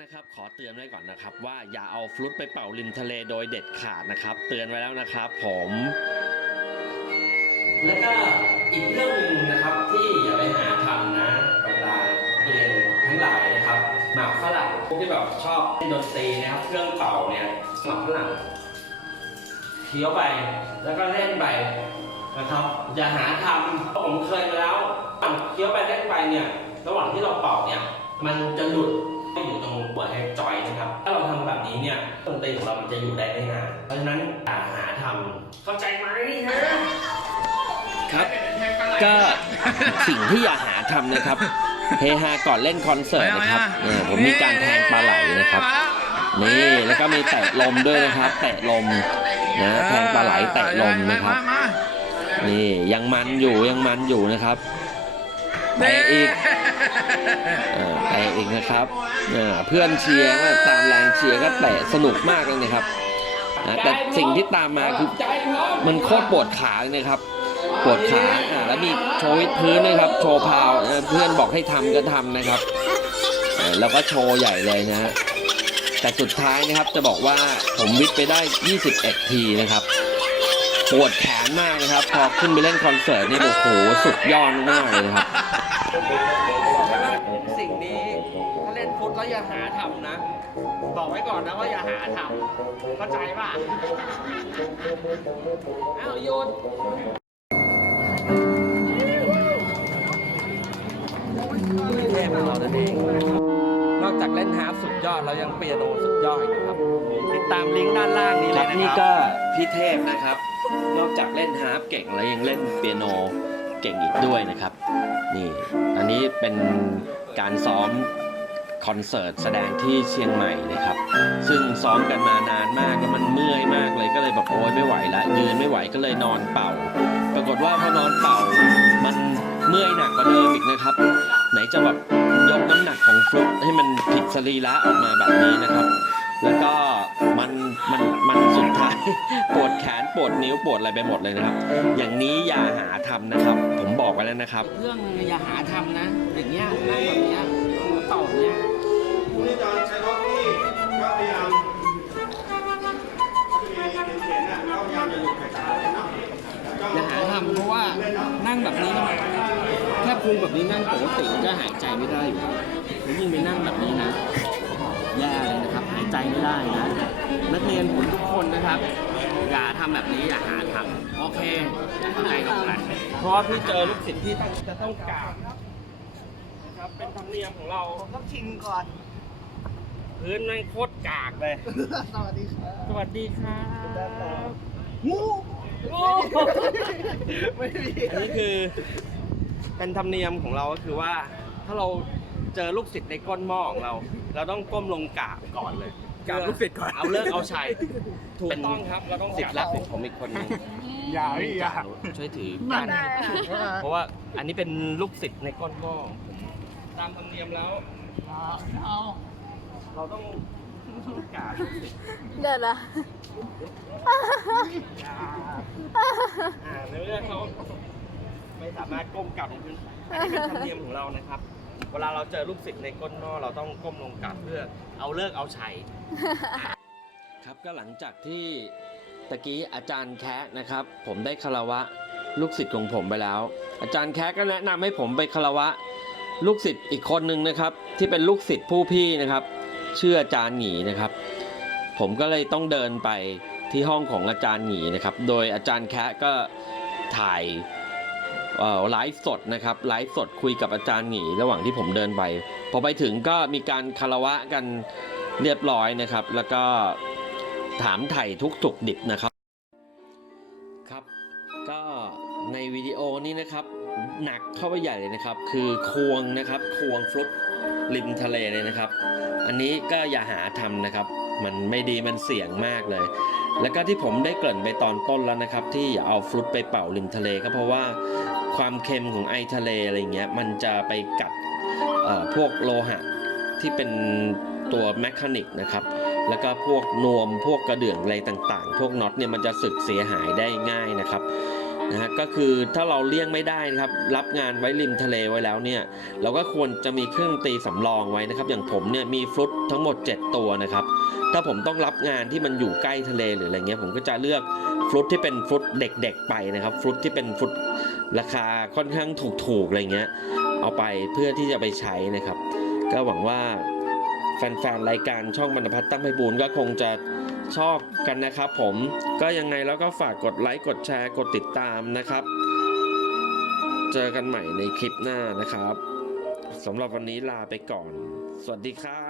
นะครับ ขอเตือนไว้ก่อนนะครับ ว่าอย่าเอาฟลุตไปเป่าริมทะเลโดยเด็ดขาดนะครับ เตือนไว้แล้วนะครับ ผม แล้วก็อีกเรื่องหนึ่งนะครับที่อย่าไปหาทำนะบรรดาเรียนทั้งหลายนะครับหมากฝรั่งพวกที่แบบชอบเล่นดนตรีนะครับเครื่องเป่าเนี่ยหมากฝรั่งเคี้ยวไปแล้วก็เล่นไปนะครับ อย่าหาทำผมเคยมาแล้วเคี้ยวไปเล่นไปเนี่ยระหว่างที่เราเป่าเนี่ยมันจะหลุด อยู่ตรงหัวแฮกจอยนะครับ ถ้าเราทำแบบนี้เนี่ยดนตรีของเรามันจะอยู่ได้ไม่นาน เพราะฉะนั้นอย่าหาทำเข้าใจไหมฮะครับ ก็สิ่งที่อย่าหาทำนะครับ เฮฮาก่อนเล่นคอนเสิร์ตนะครับเออผมมีการแทงปลาไหลนะครับ นี่แล้วก็มีแตะลมด้วยนะครับ แตะลมนะแทงปลาไหลแตะลมนะครับ นี่ยังมันอยู่ยังมันอยู่นะครับ แตะอีกเออแตะอีกนะครับเออเพื่อนเชียร์ก็ตามแรงเชียร์ก็แตะสนุกมากเลยนะครับนะแต่สิ่งที่ตามมาคือมันโคตรปวดขาเลยนะครับปวดขาอ่าแล้วมีโชว์วิดพื้นด้วยครับโชว์พาวเอ่อเพื่อนบอกให้ทำก็ทำนะครับเอ่อแล้วก็โชว์ใหญ่เลยนะฮะแต่สุดท้ายนะครับจะบอกว่าผมวิดไปได้ 21 ทีนะครับปวดแขนมากนะครับ พอขึ้นไปเล่นคอนเสิร์ตนี่โอ้โหสุดยอดมากเลยนะครับ สิ่งนี้ถ้าเล่นฟุตแล้วอย่าหาทำนะ บอกไว้ก่อนนะว่าอย่าหาทำเข้าใจป่ะ อ้าวหยุดเทพของเรานั่นเอง นอกจากเล่นฮาร์ฟสุดยอดแล้วยังเปียโนสุดยอดอีกนะครับ ติดตามลิงก์ด้านล่างนี้เลยนะครับนี่ก็พี่เทพนะครับ นอกจากเล่นฮาร์ฟเก่งแล้วยังเล่นเปียโน เก่งอีกด้วยนะครับนี่อันนี้เป็นการซ้อมคอนเสิร์ตแสดงที่เชียงใหม่นะครับ ซึ่งซ้อมกันมานานมากแล้วมันเมื่อยมากเลยก็เลยแบบโอ๊ยไม่ไหวละยืนไม่ไหวก็เลยนอนเป่า ปรากฏว่าพอนอนเป่ามันเมื่อยหนักกว่าเดิมอีกนะครับ ไหนจะแบบยกน้ำหนักของฟลุตให้มันผิดสรีระออกมาแบบนี้นะครับ แล้วก็มันมันมันสุดท้ายปวดแขนปวดนิ้วปวดอะไรไปหมดเลยนะครับ อย่างนี้อย่าหาทำนะครับ ผมบอกไว้แล้วนะครับ เรื่องอย่าหาทำนะ อย่างเงี้ยนั่งแบบเนี้ยต่อเนี้ยคุณที่จะใช้รถที่ก็พยายามมีเขียนๆนะก็พยายามเลยเนาะอย่าหาทำเพราะว่านั่งแบบนี้แค่พุงแบบนี้นั่งปกติก็หายใจไม่ได้อยู่แล้วยิ่งไปนั่งแบบนี้นะแย่เลยนะครับหาย ใจไม่ได้นะ นักเรียนผมทุกคนนะครับ อย่าทำแบบนี้อย่าหาทำโอเคเข้าใจตรงกันเพราะว่าพี่เจอลูกศิษย์ที่ต้องจะต้องกราบนะครับเป็นธรรมเนียมของเราต้องชิงก่อน พื้นแม่งโคตรกากเลย สวัสดีครับ สวัสดีครับงูโอ้ไม่มี อันนี้คือเป็นธรรมเนียมของเราก็คือว่าถ้าเรา เจอลูกศิษย์ในก้นหม้อของเรา เราต้องก้มลงกราบก่อนเลยกราบลูกศิษย์ก่อน เอาเลิกเอาชัยถูกต้องครับเราต้องศิษย์รักของผมอีกคนหนึงอย่าพี่อย่าช่วยถือก้านเพราะว่าอันนี้เป็นลูกศิษย์ในก้นหม้อของผมตามธรรมเนียมแล้ว เอาเราต้องกราบลูกศิษย์เดี๋ยวนะอ่าในเมื่อเขาไม่สามารถก้มกราบลงพื้นอันนี้เป็นธรรมเนียมของเรานะครับ เวลาเราเจอลูกศิษย์ในก้นหม้อเราต้องก้มลงกราบเพื่อเอาเลิกเอาชัย ครับก็หลังจากที่ตะกี้อาจารย์แคะนะครับ ผมได้คารวะลูกศิษย์ของผมไปแล้ว อาจารย์แคะก็แนะนำให้ผมไปคารวะลูกศิษย์อีกคนหนึ่งนะครับ ที่เป็นลูกศิษย์ผู้พี่นะครับ ชื่ออาจารย์หงีนะครับ ผมก็เลยต้องเดินไปที่ห้องของอาจารย์หงีนะครับ โดยอาจารย์แคะก็ถ่าย ไลฟ์สดนะครับไลฟ์สดคุยกับอาจารย์หงีระหว่างที่ผมเดินไป พอไปถึงก็มีการคารวะกันเรียบร้อยนะครับ แล้วก็ถามไถ่ทุกสุกดิบนะครับครับ ก็ในวิดีโอนี้นะครับหนักเข้าไปใหญ่เลยนะครับ คือควงนะครับควงฟลุตริมทะเลเลยนะครับ อันนี้ก็อย่าหาทำนะครับ มันไม่ดีมันเสี่ยงมากเลย แล้วก็ที่ผมได้เกริ่นไปตอนต้นแล้วนะครับ ที่อย่าเอาฟลุตไปเป่าริมทะเลก็เพราะว่า ความเค็มของไอทะเลอะไรเงี้ยมันจะไปกัดพวกโลหะที่เป็นตัวแมคานิกนะครับ แล้วก็พวกนวมพวกกระเดื่องอะไรต่างๆ พวกน็อตเนี่ยมันจะสึกเสียหายได้ง่ายนะครับ นะฮะก็คือถ้าเราเลี่ยงไม่ได้นะครับรับงานไว้ริมทะเลไว้แล้วเนี่ยเราก็ควรจะมีเครื่องตีสำรองไว้นะครับ อย่างผมเนี่ยมีฟลุตทั้งหมด 7 ตัวนะครับถ้าผมต้องรับงานที่มันอยู่ใกล้ทะเลหรืออะไรเงี้ยผมก็จะเลือกฟลุตที่เป็นฟลุตเด็กๆไปนะครับฟลุตที่เป็นฟลุตราคาค่อนข้างถูกๆอะไรเงี้ยเอาไปเพื่อที่จะไปใช้นะครับ ก็หวังว่าแฟนๆรายการช่องบรรพัฒตั้งไพบูลก็คงจะ ชอบกันนะครับผมก็ยังไงแล้วก็ฝากกดไลค์กดแชร์กดติดตามนะครับ เจอกันใหม่ในคลิปหน้านะครับสำหรับวันนี้ลาไปก่อน สวัสดีครับ